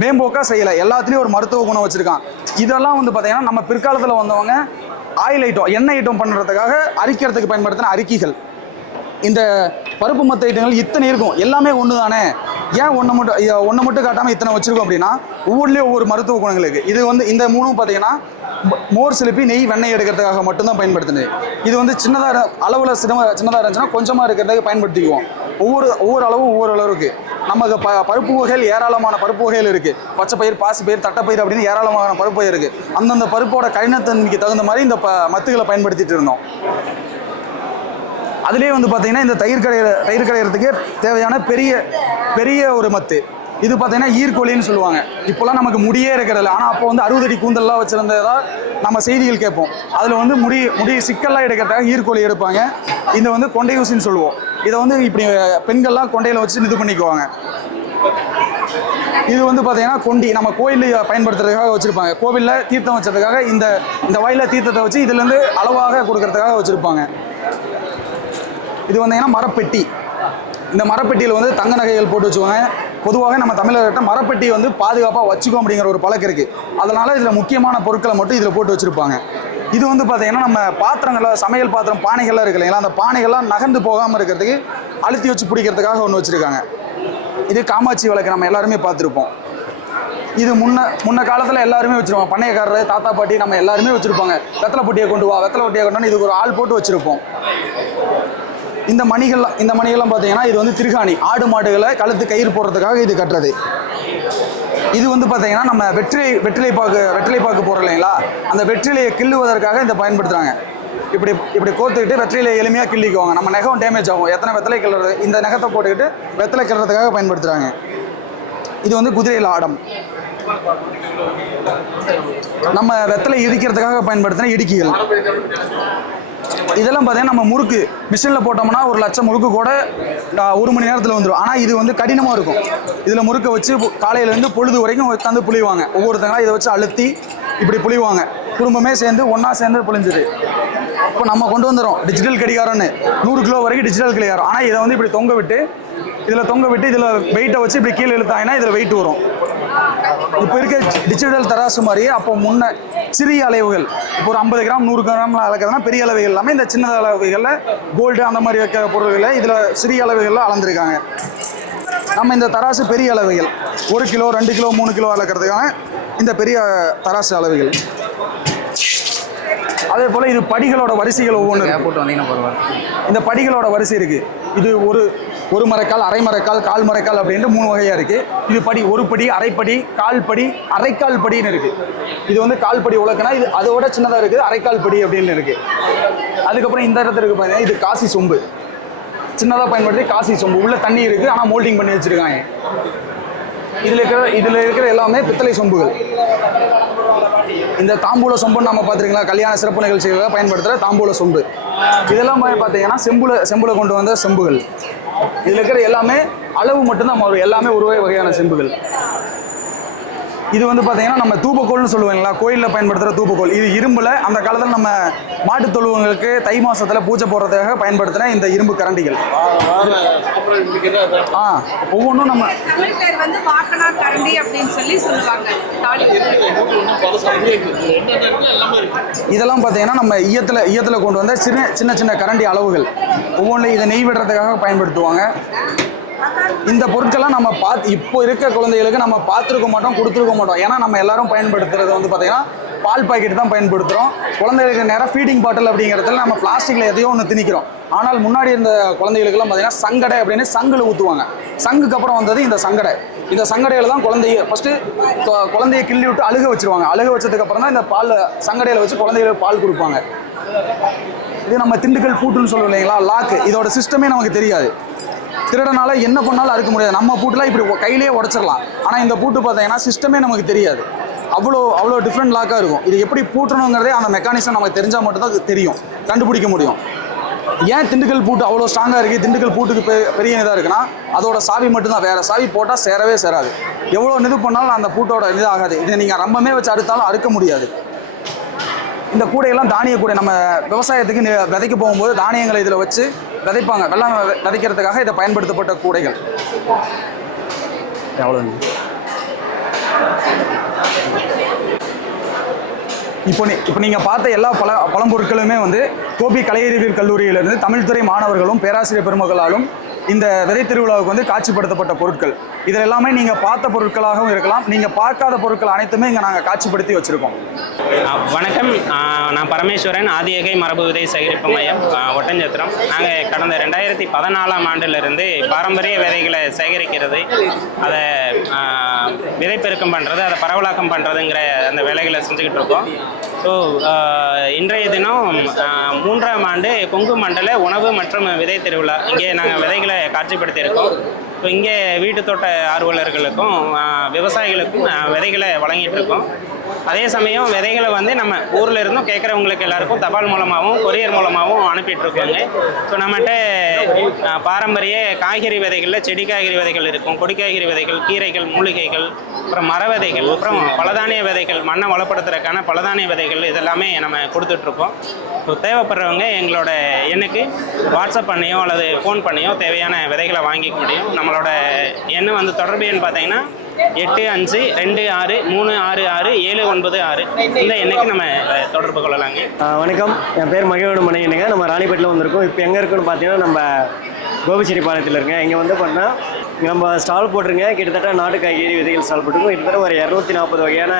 மேம்போக்காக செய்யலை, எல்லாத்துலேயும் ஒரு மருத்துவ குணம் வச்சுருக்கான். இதெல்லாம் வந்து பார்த்திங்கன்னா நம்ம பிற்காலத்தில் வந்தவங்க ஆயில் ஐட்டம், எண்ணெய் ஐட்டம் பண்ணுறதுக்காக அரிக்கிறதுக்கு பயன்படுத்தின அரிக்கிகள். இந்த பருப்பு மத்த ஐட்டங்கள் இத்தனை இருக்கும், எல்லாமே ஒன்று தானே, ஏன் ஒன்று மட்டும் காட்டாமல் இத்தனை வச்சுருக்கோம் அப்படின்னா ஒவ்வொன்றிலையும் ஒவ்வொரு மருத்துவ குணங்கள் இருக்குது. இது வந்து இந்த 3 பார்த்தீங்கன்னா மோர் சிலுப்பி நெய் வெண்ணெய் எடுக்கிறதுக்காக மட்டும்தான் பயன்படுத்தினது. இது வந்து சின்னதாக அளவில் சின்னதாக இருந்துச்சுன்னா கொஞ்சமாக இருக்கிறதுக்கு பயன்படுத்திக்குவோம். ஒவ்வொரு அளவும் ஒவ்வொரு அளவு இருக்குது. நமக்கு பருப்பு வகைகள் ஏராளமான பருப்பு வகைகள் இருக்குது. பச்சை பயிர், பாசி பயிர், தட்டைப்பயிர் அப்படின்னு ஏராளமான பருப்பு வகை இருக்குது. அந்தந்த பருப்போட கடினத்தன்மைக்கு தகுந்த மாதிரி இந்த மத்துகளை பயன்படுத்திட்டு இருந்தோம். அதுலேயே வந்து பார்த்தீங்கன்னா இந்த தயிர் கடையிறதுக்கு தேவையான பெரிய ஒரு மத்து. இது பார்த்தீங்கன்னா ஈர்க்கோழின்னு சொல்லுவாங்க. இப்போலாம் நமக்கு முடியே இருக்கிறதில்ல. ஆனால் அப்போ வந்து 60 அடி கூந்தல்லாம் வச்சுருந்ததா நம்ம செய்திகள் கேட்போம். அதில் வந்து முடி சிக்கல்லாம் எடுக்கிறதுக்காக ஈர்க்கோழி எடுப்பாங்க. இதை வந்து கொண்டை ஊசின்னு சொல்லுவோம். இதை வந்து இப்படி பெண்கள்லாம் கொண்டையில் வச்சு இது பண்ணிக்குவாங்க. இது வந்து பார்த்தீங்கன்னா கொண்டி நம்ம கோயிலில் பயன்படுத்துறதுக்காக வச்சுருப்பாங்க. கோவிலில் தீர்த்தம் வச்சதுக்காக இந்த வாயில் தீர்த்தத்தை வச்சு இதுலேருந்து அளவாக கொடுக்கறதுக்காக வச்சுருப்பாங்க. இது வந்தீங்கன்னா மரப்பெட்டி. இந்த மரப்பெட்டியில் வந்து தங்க நகைகள் போட்டு வச்சுக்குவாங்க. பொதுவாக நம்ம தமிழர்கிட்ட மரப்பெட்டி வந்து பாதுகாப்பாக வச்சுக்கோ அப்படிங்கிற ஒரு பழக்கம் இருக்குது. அதனால் இதில் முக்கியமான பொருட்களை மட்டும் இதில் போட்டு வச்சுருப்பாங்க. இது வந்து பார்த்திங்கன்னா நம்ம பாத்திரங்களில் சமையல் பாத்திரம் பானைகள்லாம் இருக்கு இல்லைங்களா, அந்த பானைகள்லாம் நகர்ந்து போகாமல் இருக்கிறதுக்கு அழுத்தி வச்சு பிடிக்கிறதுக்காக ஒன்று வச்சுருக்காங்க. இது காமாட்சி விளக்கு நம்ம எல்லாருமே பார்த்துருப்போம். இது முன்ன காலத்தில் எல்லாருமே வச்சுருப்பாங்க. பண்ணையக்காரர், தாத்தா, பாட்டி நம்ம எல்லாருமே வச்சுருப்பாங்க. வெத்தலை பொட்டியை கொண்டு வா, வெத்தலை பொட்டியை கொண்டு இதுக்கு ஒரு ஆள் போட்டு வச்சுருப்போம். இந்த மணிகள்லாம் பார்த்தீங்கன்னா இது வந்து திருகாணி, ஆடு மாடுகளை கழுத்து கயிறு போடுறதுக்காக இது கட்டுறது. இது வந்து பார்த்தீங்கன்னா நம்ம வெற்றிலை பாக்கு போடுறோம் இல்லைங்களா, அந்த வெற்றிலையை கிள்ளுவதற்காக இதை பயன்படுத்துகிறாங்க. இப்படி கோத்துக்கிட்டு வெற்றிலையை எளிமையாக கிள்ளிக்குவாங்க. நம்ம நகம் டேமேஜ் ஆகும், எத்தனை வெத்தலை கிள்ளுறது, இந்த நகத்தை போட்டுக்கிட்டு வெத்தலை கிள்றதுக்காக பயன்படுத்துகிறாங்க. இது வந்து குதிரையில் ஆடம். நம்ம வெத்தலை இடிக்கிறதுக்காக பயன்படுத்தின இடுக்கிகள். இதெல்லாம் பார்த்தீங்கன்னா நம்ம முறுக்கு மிஷினில் போட்டோம்னா 1 லட்சம் முறுக்கு கூட 1 மணி நேரத்தில் வந்துடும். ஆனால் இது வந்து கடினமாக இருக்கும். இதில் முறுக்கை வச்சு காலையிலேருந்து பொழுது வரைக்கும் உட்காந்து புளிவாங்க. ஒவ்வொருத்தங்களா இதை வச்சு அழுத்தி இப்படி புளிவாங்க. குடும்பமே ஒன்றா சேர்ந்து புளிஞ்சுது. இப்போ நம்ம கொண்டு வந்துடும் டிஜிட்டல் கடிகாரம்னு 100 கிலோ வரைக்கும் டிஜிட்டல் கடிகாரம். ஆனால் இதை வந்து இப்படி தொங்க விட்டு இதில் வெயிட்டை வச்சு இப்படி கீழே இழுத்தாங்கன்னா இதில் வெயிட் வரும். இப்போ இருக்க டிஜிட்டல் தராசு மாதிரியே அப்போ முன்ன சிறிய அளவுகள், இப்போ ஒரு 50 கிராம் 100 கிராம் அளக்கிறதுனா பெரிய அளவுகள் எல்லாமே இந்த சின்ன அளவுகளில் கோல்டு அந்த மாதிரி வைக்கிற பொருள்களை இதில் சிறிய அளவுகளில் அளந்துருக்காங்க. நம்ம இந்த தராசு பெரிய அளவுகள் 1 கிலோ 2 கிலோ 3 கிலோ அளக்கிறதுக்கான இந்த பெரிய தராசு அளவுகள். அதே போல் இது படிகளோட வரிசைகள் ஒவ்வொன்று போட்டு வந்தீங்கன்னா பரவாயில்ல. இந்த படிகளோட வரிசை இருக்குது. இது ஒரு மரக்கால், அரை மரக்கால், கால் மரக்கால் அப்படின்ட்டு 3 வகையாக இருக்குது. இது படி, ஒரு படி, அரைப்படி, கால் படி, அரைக்கால் படின்னு இருக்குது. இது வந்து கால் படி உலக்குனா இது அதோட சின்னதாக இருக்குது, அரைக்கால் படி அப்படின்னு இருக்குது. அதுக்கப்புறம் இந்த இடத்துல இருக்குது பார்த்தீங்கன்னா இது காசி சொம்பு. சின்னதாக பயன்படுத்தி காசி சொம்பு, உள்ள தண்ணி இருக்குது ஆனால் மோல்டிங் பண்ணி வச்சுருக்காங்க. இதில் இருக்கிற எல்லாமே பித்தளை சொம்புகள். இந்த தாம்பூல சொம்புன்னு நம்ம பார்த்துருக்கீங்களா, கல்யாண சிறப்பு நிகழ்ச்சிகளாக பயன்படுத்துகிற தாம்பூல சொம்பு. இதெல்லாம் பார்த்தீங்கன்னா செம்புல கொண்டு வந்த செம்புகள். இதில் இருக்கிற எல்லாமே அளவு மட்டும்தான் எல்லாமே ஒரு வகையான செம்புகள். இது வந்து பார்த்தீங்கன்னா நம்ம தூபக்கோல்னு சொல்லுவாங்களா, கோயிலில் பயன்படுத்துகிற தூபக்கோல். இது இரும்பில் அந்த காலத்தில் நம்ம மாட்டு தொழுவங்களுக்கு தை மாதத்தில் பூஜை போடுறதுக்காக பயன்படுத்துகிற இந்த இரும்பு கரண்டிகள். ஒவ்வொன்றும் நம்ம வந்து வாக்கனார் கரண்டி அப்படின்னு சொல்லி சொல்லுவாங்க. இதெல்லாம் பார்த்தீங்கன்னா நம்ம ஈயத்தில் கொண்டு வந்த சின்ன சின்ன கரண்டி அளவுகள். ஒவ்வொன்றும் இதை நெய் விடுறதுக்காக பயன்படுத்துவாங்க. இந்த பொருட்கள்லாம் நம்ம இப்போ இருக்க குழந்தைகளுக்கு நம்ம பார்த்துருக்க மாட்டோம், கொடுத்துருக்க மாட்டோம். ஏன்னா நம்ம எல்லாரும் பயன்படுத்துறது வந்து பார்த்தீங்கன்னா பால் பாக்கெட் தான் பயன்படுத்துகிறோம். குழந்தைகளுக்கு நேரம் ஃபீடிங் பாட்டில் அப்படிங்கிறதுல நம்ம பிளாஸ்டிக்கில் எதையோ ஒன்று திணிக்கிறோம். ஆனால் முன்னாடி இருந்த குழந்தைகளுக்கெல்லாம் பார்த்தீங்கன்னா சங்கடை அப்படின்னு சங்கில் ஊற்றுவாங்க. சங்குக்கு அப்புறம் வந்தது இந்த சங்கடை. இந்த சங்கடையில் தான் குழந்தைய கிள்ளி விட்டு அழுக வச்சுருவாங்க. அழுக வச்சதுக்கப்புறம் தான் இந்த சங்கடையில் வச்சு குழந்தைகளுக்கு பால் கொடுப்பாங்க. இது நம்ம திண்டுக்கல் பூட்டுன்னு சொல்லுவோம் இல்லைங்களா, லாக்கு. இதோட சிஸ்டமே நமக்கு தெரியாது. திருடனால என்ன பண்ணாலும் அறுக்க முடியாது. நம்ம பூட்டுலாம் இப்படி கையிலேயே உடச்சிடலாம். ஆனால் இந்த பூட்டு பார்த்தீங்கன்னா சிஸ்டமே நமக்கு தெரியாது. அவ்வளோ டிஃப்ரெண்ட் லாக்காக இருக்கும். இது எப்படி பூட்டணுங்கிறதே அந்த மெக்கானிசம் நமக்கு தெரிஞ்சால் மட்டும்தான் தெரியும், கண்டுபிடிக்க முடியும். ஏன் திண்டுக்கல் பூட்டு அவ்வளோ ஸ்ட்ராங்காக இருக்குது, திண்டுக்கல் பூட்டுக்கு பெரிய இதாக இருக்குன்னா அதோட சாவி மட்டும்தான், வேறு சாவி போட்டால் சேரவே சேராது. எவ்வளோ இது பண்ணாலும் அந்த பூட்டோட இது ஆகாது. இதை நீங்கள் ரம்பமே வச்சு அறுத்தாலும் அறுக்க முடியாது. இந்த கூடையெல்லாம் தானிய கூடை, நம்ம விவசாயத்துக்கு விதைக்க போகும்போது தானியங்களை இதில் வச்சு விதைப்பாங்க. வெள்ளம் விதைக்கிறதுக்காக இதை பயன்படுத்தப்பட்ட கூடைகள். எவ்வளோ இப்போ நீங்கள் பார்த்த எல்லா பழம்பொருட்களுமே வந்து கோபி கலை அறிவியல் கல்லூரியிலிருந்து தமிழ்துறை மாணவர்களும் பேராசிரியர் பெருமக்களாலும் இந்த விதை திருவிழாவுக்கு வந்து காட்சிப்படுத்தப்பட்ட பொருட்கள். இதில் எல்லாமே நீங்கள் பார்த்த பொருட்களாகவும் இருக்கலாம், நீங்கள் பார்க்காத பொருட்கள் அனைத்துமே இங்கே நாங்கள் காட்சிப்படுத்தி வச்சுருக்கோம். வணக்கம், நான் பரமேஸ்வரன், ஆதியகை மரபு விதை சேகரிப்பு மையம், ஒட்டஞ்சத்திரம். நாங்கள் கடந்த 2014ஆம் ஆண்டிலிருந்து பாரம்பரிய விதைகளை சேகரிக்கிறது, அதை விதைப்பெருக்கம் பண்ணுறது, அதை பரவலாக்கம் பண்ணுறதுங்கிற அந்த வேலைகளை செஞ்சுக்கிட்டு இருக்கோம். ஸோ இன்றைய தினம் 3ஆம் ஆண்டு கொங்கு மண்டல உணவு மற்றும் விதை திருவிழா. இங்கே நாங்கள் விதைகளை காட்சிப்படுத்தியிருக்கோம். ஸோ இங்கே வீட்டு தோட்ட ஆர்வலர்களுக்கும் விவசாயிகளுக்கும் விதைகளை வழங்கிட்டு இருக்கோம். அதே சமயம் விதைகளை வந்து நம்ம ஊரில் இருந்தும் கேட்குறவங்களுக்கு எல்லாருக்கும் தபால் மூலமாகவும் கொரியர் மூலமாகவும் அனுப்பிட்டுருக்கோங்க. ஸோ நம்மகிட்ட பாரம்பரிய காய்கறி விதைகளில் செடி காய்கறி விதைகள் இருக்கும், கொடி காய்கறி விதைகள், கீரைகள், மூலிகைகள், அப்புறம் மர விதைகள், அப்புறம் பலதானிய விதைகள், மண்ணை வளப்படுத்துறதுக்கான பலதானிய விதைகள், இதெல்லாமே நம்ம கொடுத்துட்ருக்கோம். ஸோ தேவைப்படுறவங்க எங்களோட எண்ணுக்கு வாட்ஸ்அப் பண்ணியோ அல்லது ஃபோன் பண்ணியோ தேவையான விதைகளை வாங்கிக்க முடியும். நம்மளோட எண்ணு வந்து தொடர்பு எண் பார்த்தீங்கன்னா 8526366796 இந்த எண்ணுக்கு நம்ம தொடர்பு கொள்ளலாங்க. வணக்கம், என் பேர் மகிழ்வன் மணியனுங்க. நம்ம ராணிப்பேட்டில் வந்திருக்கோம். இப்போ எங்கே இருக்குன்னு பார்த்தீங்கன்னா நம்ம கோபிச்செட்டிப்பாளையத்தில் இருக்கேன். இங்கே வந்து பண்ணால் நம்ம ஸ்டால் போட்டிருங்க. கிட்டத்தட்ட நாட்டு காய்கறி விதைகள் ஸ்டால் போட்டிருக்கோம். கிட்டத்தட்ட ஒரு 240 வகையான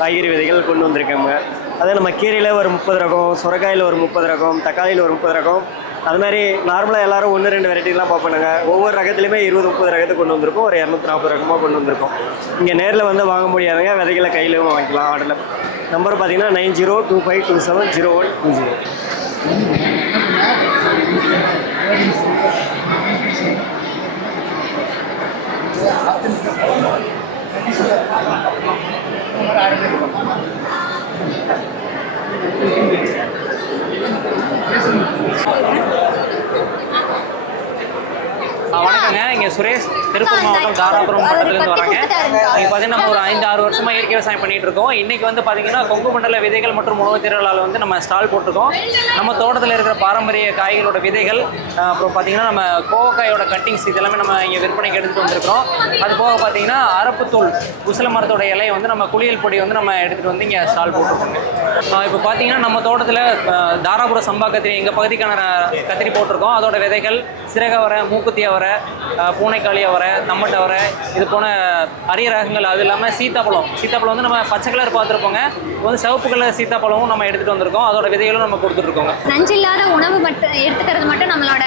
காய்கறி விதைகள் கொண்டு வந்திருக்கோங்க. அதே நம்ம கீரையில் ஒரு 30 ரகம், சுரக்காயில் ஒரு 30 ரகம், தக்காளியில் ஒரு 30 ரகம், அது மாதிரி நார்மலாக எல்லோரும் 1-2 வெரைட்டிலாம் பார்ப்பானுங்க. ஒவ்வொரு ரகத்துலையுமே 20-30 ரகத்தை கொண்டு வந்திருக்கோம். ஒரு 240 ரகமாக கொண்டு வந்திருக்கோம். இங்கே நேரில் வந்து வாங்க முடியாதுங்க, விதைகளை கையிலும் வாங்கிக்கலாம். ஆர்டரில் நம்பர் பார்த்தீங்கன்னா 9025270120. வணக்கங்க, இங்கே சுரேஷ், திருப்பூர் மாவட்டம் தாராபுரம் மாவட்டத்துலேருந்து வராங்க. இங்கே பார்த்தீங்கன்னா நம்ம ஒரு 5-6 வருஷமாக இயற்கை விவசாயம் பண்ணிகிட்டு இருக்கோம். இன்றைக்கி வந்து பார்த்தீங்கன்னா கொங்கு மண்டல விதைகள் மற்றும் உணவு திருவிழாவில் வந்து நம்ம ஸ்டால் போட்டிருக்கோம். நம்ம தோட்டத்தில் இருக்கிற பாரம்பரிய காய்களோட விதைகள், அப்புறம் பார்த்தீங்கன்னா நம்ம கோவக்காயோட கட்டிங்ஸ், இதெல்லாமே நம்ம இங்கே விற்பனைக்கு எடுத்துகிட்டு வந்திருக்கிறோம். அது போக பார்த்தீங்கன்னா அரப்புத்தூள், உசில மரத்தோட இலையை வந்து நம்ம குளியல் பொடி வந்து நம்ம எடுத்துகிட்டு வந்து இங்கே ஸ்டால் போட்டிருக்கோங்க. இப்போ பார்த்தீங்கன்னா நம்ம தோட்டத்தில் தாராபுரம் சம்பா கத்திரி, எங்கள் பகுதிக்கான கத்திரி போட்டிருக்கோம். அதோட விதைகள் சிறகவரை, மூக்குத்தி அவரை, பூனைக்காளி அவரை, நம்மட்ட அவரை, இது போன அரிய ரகங்கள். அது இல்லாமல் சீத்தாப்பழம் வந்து நம்ம பச்சை கலர் பார்த்துருப்போங்க. இப்போ வந்து சிவப்பு கலர் சீத்தாப்பழமும் நம்ம எடுத்துகிட்டு வந்திருக்கோம். அதோட விதைகளும் நம்ம கொடுத்துட்ருக்கோங்க. நஞ்சில்லாத உணவு மட்டும் எடுத்துக்கிறது மட்டும் நம்மளோட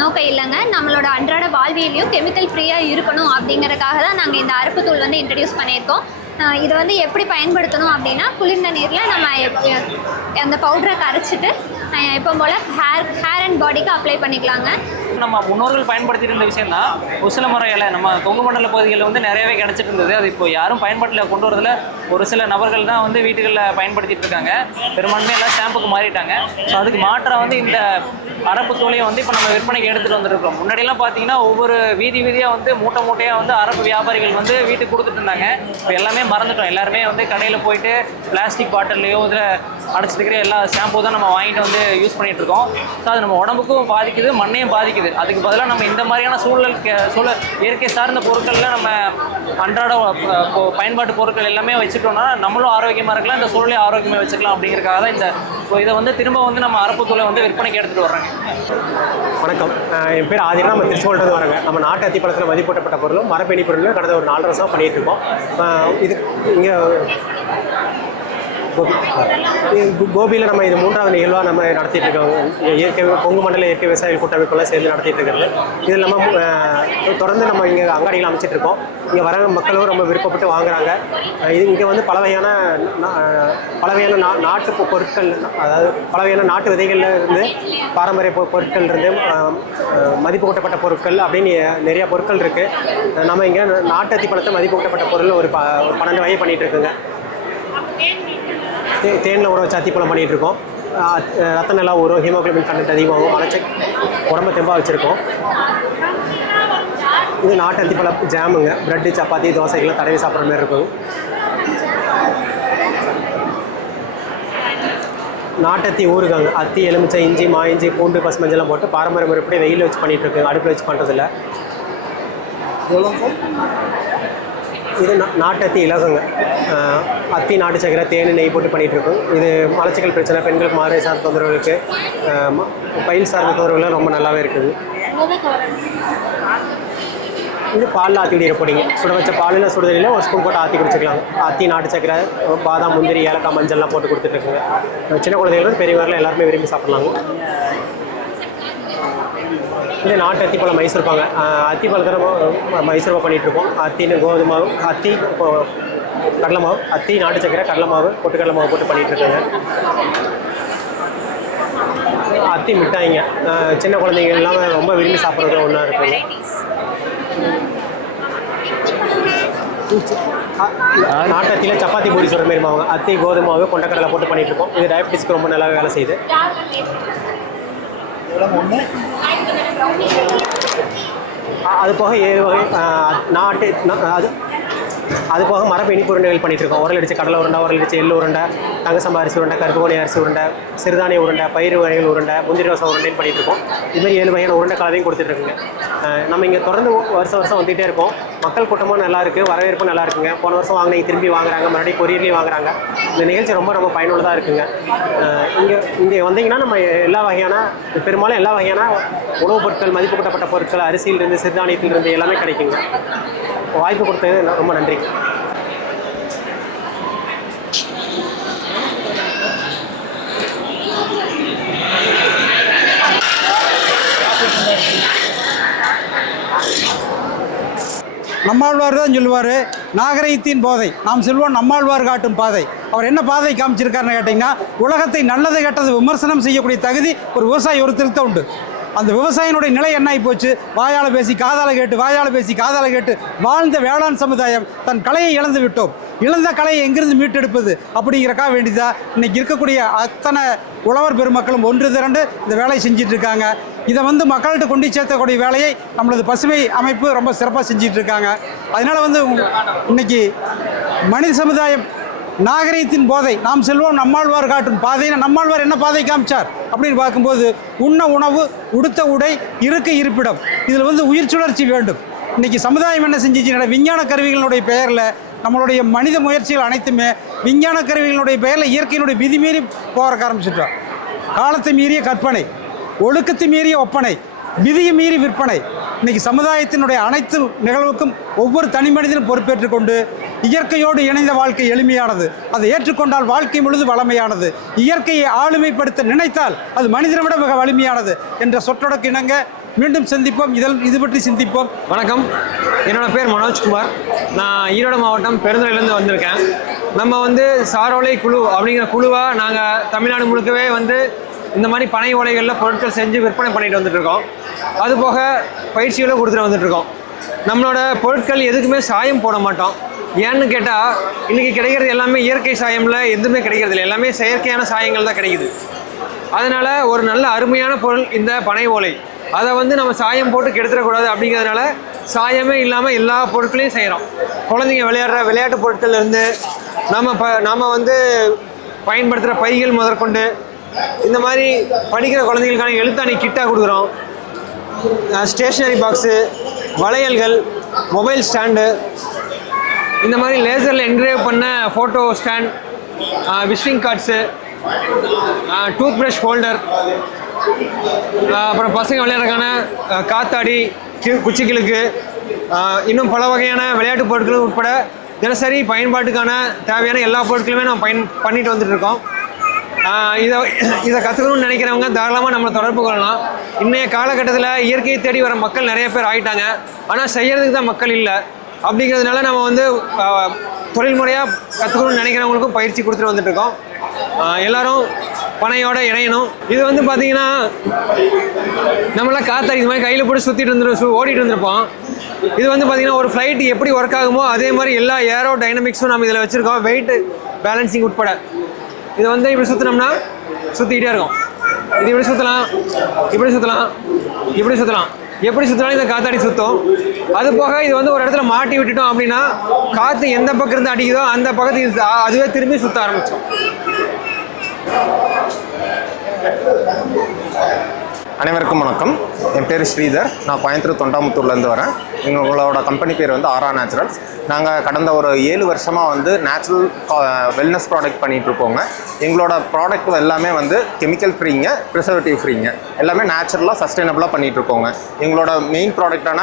நோக்கம் இல்லைங்க. நம்மளோட அன்றாட வாழ்வியலையும் கெமிக்கல் ஃப்ரீயாக இருக்கணும் அப்படிங்கிறதுக்காக தான் நாங்கள் இந்த அறுப்புத்தூள் வந்து இன்ட்ரடியூஸ் பண்ணியிருக்கோம். இதை வந்து எப்படி பயன்படுத்தணும் அப்படின்னா, குளிர்ந்த நீரில் நம்ம அந்த பவுடரை கரைச்சிட்டு எப்போ போல் ஹேர் அண்ட் பாடிக்கு அப்ளை பண்ணிக்கலாங்க. நம்ம முன்னோர்கள் பயன்படுத்திட்டு இருந்த விஷயம் தான் உசில மர இலை. நம்ம கொங்கு மண்டல பகுதிகளில் வந்து நிறையவே கிடச்சிட்டு இருந்தது. அது இப்போ யாரும் பயன்பாட்டில் கொண்டு வரதில்ல. ஒரு சில நபர்கள் தான் வந்து வீட்டுகளில் பயன்படுத்திட்டு இருக்காங்க. பெரும்பான்மை எல்லாம் ஷாம்புக்கு மாறிட்டாங்க. ஸோ அதுக்கு மாற்றாக வந்து இந்த அரப்பு தூளையும் வந்து இப்போ நம்ம விற்பனைக்கு எடுத்துகிட்டு வந்துருக்கோம். முன்னாடியெல்லாம் பார்த்தீங்கன்னா ஒவ்வொரு வீதியாக வந்து மூட்டையாக வந்து அரப்பு வியாபாரிகள் வந்து வீட்டுக்கு கொடுத்துட்டு இருந்தாங்க. இப்போ எல்லாமே மறந்துட்டோம். எல்லாருமே வந்து கடையில் போயிட்டு பிளாஸ்டிக் பாட்டில்லையோ இதில் அடைச்சிருக்கிற எல்லா ஷாம்பு தான் நம்ம வாங்கிட்டு வந்து யூஸ் பண்ணிகிட்டு இருக்கோம். ஸோ அது நம்ம உடம்புக்கும் பாதிக்குது, மண்ணையும் பாதிக்குது. அதுக்கு பதிலாக நம்ம இந்த மாதிரியான சூழல் இயற்கை சார்ந்த பொருட்களில் நம்ம அன்றாட பயன்பாட்டு பொருட்கள் எல்லாமே வச்சுட்டோம்னா நம்மளும் ஆரோக்கியமாக இருக்கலாம், இந்த சூழலையும் ஆரோக்கியமாக வச்சுக்கலாம். அப்படிங்கிறதுக்காக தான் இதை வந்து திரும்ப வந்து நம்ம அரப்புத்தூளை வந்து விற்பனைக்கு எடுத்துகிட்டு வர்றாங்க. வணக்கம், என் பேர் ஆதிரா. நம்ம திருச்செங்கோடு வராங்க. நம்ம நாட்டு அத்திப்பழத்தில் மதிப்பூட்டப்பட்ட பொருளும் மரபணி பொருளும் கடந்த ஒரு 4 வருஷமாக பண்ணிகிட்டு இருக்கோம். இது இங்கே கோபியில் நம்ம இது 3வது நிகழ்வாக நம்ம நடத்திட்டு இருக்கோம். இயற்கை கொங்கு மண்டல இயற்கை விவசாயிகள் கூட்டமைப்பெல்லாம் சேர்ந்து நடத்திட்டு இருக்கிறது. இது இல்லாமல் தொடர்ந்து நம்ம இங்கே அங்காடிகள் அமைச்சிட்டு இருக்கோம். இங்கே வர மக்களும் ரொம்ப விருப்பப்பட்டு வாங்குறாங்க. இது இங்கே வந்து பல வகையான நாட்டு பொருட்கள், அதாவது பல வகையான நாட்டு விதைகளில் இருந்து பாரம்பரிய பொருட்கள் இருந்து மதிப்பு கூட்டப்பட்ட பொருட்கள் அப்படின்னு நிறையா பொருட்கள் இருக்குது. நம்ம இங்கே நாட்டு அத்திப்பழத்தை மதிப்பு கூட்டப்பட்ட பொருள் ஒரு 12 வகை பண்ணிகிட்டு இருக்குங்க. தேனில் ஊற வச்சு அத்திப்பழம் பண்ணிகிட்டு இருக்கோம். ரத்தம் நல்லா ஊறும், ஹீமோகுளோபின் கண்டென்ட் அதிகமாகும், உடம்பு தெம்பாக வச்சுருக்கோம். இது நாட்டு அத்திப்பழ ஜாமுங்க. ப்ரெட்டு, சப்பாத்தி, தோசைகள்லாம் தடவி சாப்பிட்ற மாதிரி இருக்கும். நாட்டத்தி ஊறுகாங்க. அத்தி, எலுமிச்சை, இஞ்சி, இஞ்சி, பூண்டு, பசுமஞ்சள்லாம் போட்டு பாரம்பரிய முறைப்படி வெயிலில் வச்சு பண்ணிகிட்ருக்கோங்க. அடுப்பில் வச்சு பண்ணுறதில்ல. இது நாட்டத்தி இலகுங்க. அத்தி, நாட்டு சக்கரை, தேன், நெய் போட்டு பண்ணிகிட்ருக்கோம். இது மலச்சிக்கல் பிரச்சனை, பெண்களுக்கு மாதவிடாய் சார்ந்த தொந்தரவுகளுக்கு, பயில் சார்ந்த தொந்தரவுகள்லாம் ரொம்ப நல்லாவே இருக்குது. இது பாலில் ஆற்றி குடிக்கிற பொடிங்க. சுட வச்ச பாலில் சுடுதலில் ஒரு ஸ்பூன் போட்டு ஆற்றி குடிச்சிக்கலாம். அத்தி, நாட்டு சக்கரை, பாதாம், முந்திரி, ஏலக்காய், மஞ்சள்லாம் போட்டு கொடுத்துட்ருக்குங்க. சின்ன குழந்தைகள் பெரியவர்கள் எல்லாருமே விரும்பி சாப்பிட்லாங்க. இது நாட்டு அத்திப்பழம் மைசூர் பாங்க. அத்திப்பழத்தில் மைசூர் பாகு பண்ணிகிட்ருக்கோம். அத்தின்னு கோதுமை மாவு, அத்தி கடலை மாவு, அத்தி, நாட்டு சக்கரை, கடலை மாவு, பொட்டுக்கடலை மாவு போட்டு பண்ணிகிட்ருக்கோங்க. அத்தி மிட்டாய்ங்க. சின்ன குழந்தைங்க எல்லாமே ரொம்ப விரும்பி சாப்பிட்றது ஒன்றா இருக்குங்க. நாட்டத்தியில் சப்பாத்தி பூரி சொல்கிற மாதிரி மாவு, அத்தி, கோதுமை மாவு, கொண்டக்கடலை போட்டு பண்ணிகிட்ருக்கோம். இது டயபெட்டிஸ்க்கு ரொம்ப நல்லா வேலை செய்யுது. அது போக 7 வகை அது போக மரபு இனிப்பு உருண்டைகள் பண்ணிகிட்ருக்கோம். உரல் அடித்து கடலை உருண்டை, உரல் அடித்து எள்ளு உருண்டை, தங்கசம்பா அரிசி உருண்டை, கருப்புகோணி அரிசி உருண்டை, சிறுதானிய உருண்டை, பயிறு வகைகள் உருண்டை, முந்திரி ரோசை உருண்டைன்னு பண்ணிகிட்ருக்கோம். இதுமாதிரி 7 வகையான உருண்டை கலவையும் கொடுத்துட்ருக்குங்க. நம்ம இங்கே தொடர்ந்து வருஷம் வந்துகிட்டே இருக்கோம். மக்கள் கூட்டமும் நல்லா இருக்குது, வரவேற்பும் நல்லா இருக்குங்க. போன வருஷம் வாங்கினீங்க, திரும்பி வாங்குறாங்க, மறுபடியும் கொரியர்லேயும் வாங்குறாங்க. இந்த நிகழ்ச்சி ரொம்ப பயனுள்ளதாக இருக்குங்க. இங்கே வந்தீங்கன்னா நம்ம பெரும்பாலும் எல்லா வகையான உணவுப் பொருட்கள், மதிப்பு கூட்டப்பட்ட பொருட்கள், அரிசியிலிருந்து சிறுதானியத்திலிருந்து எல்லாமே கிடைக்குங்க. வாய்ப்பு கொடுத்தது ரொம்ப நன்றி. நம்மாழ்வார் தான் சொல்லுவார், நாகரிகத்தின் போதை நாம் செல்வோம் நம்மாழ்வார் காட்டும் பாதை. அவர் என்ன பாதை காமிச்சிருக்காருன்னு கேட்டிங்கன்னா, உலகத்தை நல்லது கெட்டது விமர்சனம் செய்யக்கூடிய தகுதி ஒரு விவசாயி ஒருத்தருக்கு தான் உண்டு. அந்த விவசாயினுடைய நிலை என்ன ஆகி போச்சு? வாயால் பேசி காதால் கேட்டு வாழ்ந்த வேளாண் சமுதாயம் தன் கலையை இழந்து விட்டோம். இழந்த கலையை எங்கிருந்து மீட்டெடுப்பது அப்படிங்கிறக்காக வேண்டிதான் இன்றைக்கி இருக்கக்கூடிய அத்தனை உழவர் பெருமக்களும் ஒன்று திரண்டு இந்த வேலையை செஞ்சிட்டு இருக்காங்க. இதை மக்கள்கிட்ட கொண்டு சேர்த்தக்கூடிய வேலையை நம்மளது பசுமை அமைப்பு ரொம்ப சிறப்பாக செஞ்சிட்ருக்காங்க. அதனால் இன்னைக்கு மனித சமுதாயம் நாகரிகத்தின் போதை நாம் செல்வோம் நம்மாழ்வார் காட்டும் பாதைன்னு நம்மாழ்வார் என்ன பாதை காமிச்சார் அப்படின்னு பார்க்கும்போது, உண்ண உணவு, உடுத்த உடை, இருக்க இருப்பிடம், இதில் உயிர் சுழற்சி வேண்டும். இன்றைக்கி சமுதாயம் என்ன செஞ்சிச்சுன்னா, விஞ்ஞான கருவிகளுடைய பெயரில் நம்மளுடைய மனித முயற்சிகள் அனைத்துமே விஞ்ஞான கருவிகளுடைய பெயரில் இயற்கையினுடைய விதி மீறி போக ஆரம்பிச்சிட்டோம். காலத்தை மீறிய கற்பனை, ஒழுக்கத்தை மீறிய ஒப்பனை, விதியை மீறி விற்பனை. இன்றைக்கி சமுதாயத்தினுடைய அனைத்து நிகழ்வுக்கும் ஒவ்வொரு தனி மனிதனும் பொறுப்பேற்றுக் கொண்டு இயற்கையோடு இணைந்த வாழ்க்கை எளிமையானது. அதை ஏற்றுக்கொண்டால் வாழ்க்கை முழுது வளமையானது. இயற்கையை ஆளுமைப்படுத்த நினைத்தால் அது மனிதனை விட மிக வலிமையானது என்ற சொற்றொடருக்கு இணங்க மீண்டும் சந்திப்போம், இது பற்றி சிந்திப்போம். வணக்கம், என்னோடய பேர் மனோஜ்குமார். நான் ஈரோடு மாவட்டம் பெருந்துறையிலேருந்து வந்திருக்கேன். நம்ம சாரோலை குழு அப்படிங்கிற குழுவாக நாங்கள் தமிழ்நாடு முழுக்கவே இந்த மாதிரி பனை ஓலைகளில் பொருட்கள் செஞ்சு விற்பனை பண்ணிட்டு வந்துட்டுருக்கோம். அதுபோக பயிற்சிகளும் கொடுத்துட்டு வந்துட்டுருக்கோம். நம்மளோட பொருட்கள் எதுக்குமே சாயம் போட மாட்டோம். ஏன்னு கேட்டால், இன்றைக்கி கிடைக்கிறது எல்லாமே இயற்கை சாயமில் எதுவுமே கிடைக்கிறது இல்லை, எல்லாமே செயற்கையான சாயங்கள் தான் கிடைக்குது. அதனால் ஒரு நல்ல அருமையான பொருள் இந்த பனை ஓலை. அதை நம்ம சாயம் போட்டு கெடுத்துடக்கூடாது அப்படிங்கிறதுனால சாயமே இல்லாமல் எல்லா பொருட்களையும் செய்கிறோம். குழந்தைங்க விளையாடுற விளையாட்டு பொருட்கள்லேருந்து நாம் பயன்படுத்துகிற பைகள் முதற்கொண்டு இந்த மாதிரி படிக்கிற குழந்தைங்களுக்கான எழுத்தாணி கிட்டாக கொடுக்குறோம். ஸ்டேஷ்னரி பாக்ஸு, வளையல்கள், மொபைல் ஸ்டாண்டு, இந்த மாதிரி லேசரில் என்கிரேவ் பண்ண photo stand, visiting cards, tooth brush holder, அப்புறம் பசங்க விளையாடுறதுக்கான காத்தாடி, குச்சிக்கிழுக்கு, இன்னும் பல வகையான விளையாட்டு பொருட்களும் உட்பட தினசரி பயன்பாட்டுக்கான தேவையான எல்லா பொருட்களுமே நம்ம பண்ணிட்டு வந்துட்டுருக்கோம். இதை கற்றுக்கணும்னு நினைக்கிறவங்க தாராளமாக நம்மளை தொடர்பு கொள்ளலாம். இன்றைய காலகட்டத்தில் இயற்கையை தேடி வர மக்கள் நிறைய பேர் ஆகிட்டாங்க. ஆனால் செய்கிறதுக்கு தான் மக்கள் இல்லை. அப்படிங்கிறதுனால நம்ம தொழில் முறையாக கற்றுக்கணும்னு நினைக்கிறவங்களுக்கும் பயிற்சி கொடுத்துட்டு வந்துட்டுருக்கோம். எல்லோரும் பனையோடு இணையணும். இது பார்த்திங்கன்னா நம்மளாம் காத்தாடி இது மாதிரி கையில் போட்டு ஓடிட்டு இருந்திருப்போம். இது பார்த்திங்கன்னா ஒரு ஃப்ளைட் எப்படி ஒர்க் ஆகுமோ அதே மாதிரி எல்லா ஏரோ டைனமிக்ஸும் நம்ம இதில் வச்சுருக்கோம், வெயிட் பேலன்சிங் உட்பட. இது இப்படி சுற்றினோம்னா சுற்றிக்கிட்டே இருக்கும். இது இப்படி சுற்றலாம், இப்படி சுற்றலாம், இப்படி சுற்றலாம், எப்படி சுற்றினாலும் இந்த காற்றாடி சுற்றும். அது போக இது வந்து ஒரு இடத்துல மாட்டி விட்டுட்டோம் அப்படின்னா காற்று எந்த பக்கம் இருந்து அடிக்குதோ அந்த பக்கத்துக்கு அதுவே திரும்பி சுற்ற ஆரம்பிச்சோம். அனைவருக்கும் வணக்கம். என் பேர் ஸ்ரீதர். நான் கோயம்புத்தூர் தொண்டாமுத்தூர்லேருந்து வரேன். எங்களோட கம்பெனி பேர் வந்து ஆரா நேச்சுரல்ஸ். நாங்கள் கடந்த ஒரு 7 வருஷமாக வந்து நேச்சுரல் வெல்னஸ் ப்ராடக்ட் பண்ணிகிட்ருக்கோங்க. எங்களோட ப்ராடக்ட் எல்லாமே வந்து கெமிக்கல் ஃப்ரீங்க, ப்ரிசர்வேட்டிவ் ஃப்ரீங்க, எல்லாமே நேச்சுரலாக சஸ்டைனபிளாக பண்ணிகிட்ருக்கோங்க. எங்களோட மெயின் ப்ராடக்டான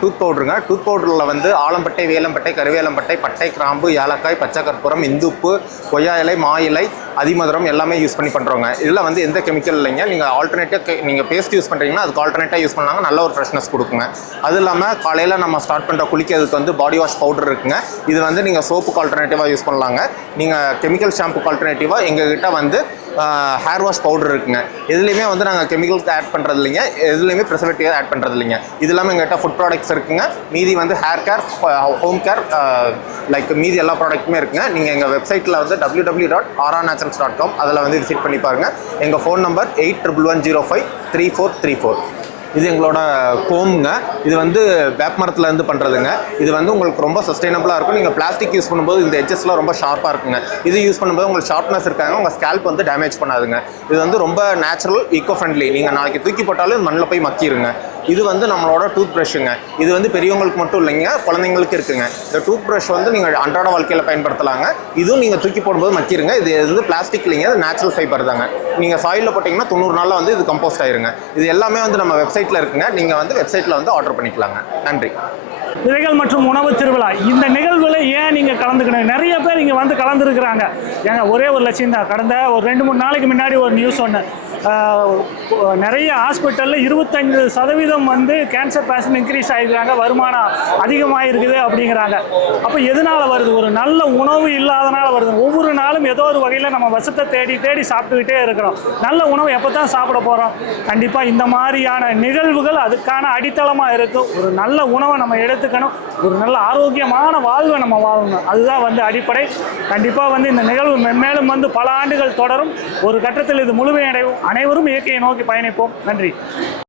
டூத் பவுட்ருங்க. டூத் பவுடரில் வந்து ஆலம்பட்டை, வேலம்பட்டை, கருவேலம்பட்டை, பட்டை, கிராம்பு, ஏலக்காய், பச்சை கற்பூரம், இந்துப்பு, கொய்யா இலை, மா இலை, அதிமதுரம் எல்லாமே யூஸ் பண்ணி பண்ணுறோங்க. இதில் வந்து எந்த கெமிக்கல் இல்லைங்க. நீங்கள் ஆல்டர்னேட்டாக நீங்கள் பேஸ்ட் யூஸ் பண்ணுறீங்கன்னா அதுக்கு ஆல்டர்னேட்டாக யூஸ் பண்ணாங்க, நல்ல ஒரு ஃப்ரெஷ்னஸ் கொடுக்குங்க. அது இல்லாமல் காலையில் நம்ம ஸ்டார்ட் பண்ணுற குளிக்கிறதுக்கு வந்து பாடி வாஷ் பவுடர் இருக்குங்க. இது வந்து நீங்கள் சோப்புக்கு ஆல்டர்னேட்டிவாக யூஸ் பண்ணலாங்க. நீங்கள் கெமிக்கல் ஷாம்புக்கு ஆல்டர்னேட்டிவாக எங்ககிட்ட வந்து ஹேர் வாஷ் பவுடர் இருக்குங்க. எதுலேயுமே வந்து நாங்கள் கெமிக்கல்ஸ் ஆட் பண்ணுறது இல்லைங்க, எதுலேயுமே ப்ரிசர்வேட்டிவ் ஆட் பண்ணுறது இல்லைங்க. இது இல்லாமல் எங்கள்கிட்ட ஃபுட் ப்ராடக்ட்ஸ் இருக்குங்க. மீதி வந்து hair care, home care, like மீதி எல்லா ப்ராடக்ட்டுமே இருக்குங்க. நீங்கள் எங்கள் வெப்சைட்டில் வந்து www.aranaturals.com அதில் வந்து விசிட் பண்ணி பாருங்கள். எங்கள் ஃபோன் நம்பர் 8111053434. இது எங்களோட கோமுங்க. இது வந்து வேப்பமரத்துலேருந்து பண்ணுறதுங்க. இது வந்து உங்களுக்கு ரொம்ப சஸ்டைனபிளாக இருக்கும். நீங்கள் பிளாஸ்டிக் யூஸ் பண்ணும்போது இந்த எட்ஜஸ்லாம் ரொம்ப ஷார்ப்பாக இருக்குங்க. இது யூஸ் பண்ணும்போது உங்களுக்கு ஷார்ப்னஸ் இருக்காங்க, உங்கள் ஸ்கேல்ப் வந்து டேமேஜ் பண்ணாதுங்க. இது வந்து ரொம்ப நேச்சுரல், ஈக்கோ ஃப்ரெண்ட்லி. நீங்கள் நாளைக்கு தூக்கி போட்டாலும் மண்ணில் போய் மக்கிருங்க. இது வந்து நம்மளோட டூத் ப்ரஷ்ஷுங்க. இது வந்து பெரியவங்களுக்கு மட்டும் இல்லைங்க, குழந்தைங்களுக்கு இருக்குங்க. இந்த டூத் ப்ரஷ் வந்து நீங்கள் அன்றாட வாழ்க்கையில் பயன்படுத்தலாங்க. இதுவும் நீங்கள் தூக்கி போடும்போது மக்கிருங்க. இது வந்து பிளாஸ்டிக் இல்லைங்க, அது நேச்சுரல் ஃபைபர் தாங்க. நீங்கள் சாயிலில் போட்டிங்கன்னா 90 நாளில் வந்து இது கம்போஸ்ட் ஆயிருங்க. இது எல்லாமே வந்து நம்ம வெப்சைட்டில் இருக்குங்க. நீங்கள் வந்து வெப்சைட்டில் வந்து ஆர்டர் பண்ணிக்கலாங்க. நன்றி. விதைகள் மற்றும் உணவு திருவிழா இந்த நிகழ்வில் ஏன் நீங்கள் கலந்துக்கணும்? நிறைய பேர் இங்கே வந்து கலந்துருக்குறாங்க. ஏங்க ஒரே ஒரு லட்சியம் தான். கடந்த ஒரு 2-3 நாளைக்கு முன்னாடி ஒரு நியூஸ் ஒன்று, நிறைய ஹாஸ்பிட்டலில் 25% வந்து கேன்சர் பேஷண்ட் இன்க்ரீஸ் ஆகிருக்கிறாங்க, வருமானம் அதிகமாக இருக்குது அப்படிங்கிறாங்க. அப்போ எதனால் வருது? ஒரு நல்ல உணவு இல்லாதனால வருது. ஒவ்வொரு நாளும் ஏதோ ஒரு வகையில் நம்ம விஷத்தை தேடி தேடி சாப்பிட்டுக்கிட்டே இருக்கிறோம். நல்ல உணவு எப்போ தான் சாப்பிட போகிறோம்? கண்டிப்பாக இந்த மாதிரியான நிகழ்வுகள் அதுக்கான அடித்தளமாக இருக்கும். ஒரு நல்ல உணவை நம்ம எடுத்துக்கணும், ஒரு நல்ல ஆரோக்கியமான வாழ்வை நம்ம வாழணும். அதுதான் வந்து அடிப்படை. கண்டிப்பாக வந்து இந்த நிகழ்வு மென்மேலும் வந்து பல ஆண்டுகள் தொடரும். ஒரு கட்டத்தில் இது முழுமையடையும். அனைவரும் இயற்கையை நோக்கி பயணிப்போம். நன்றி.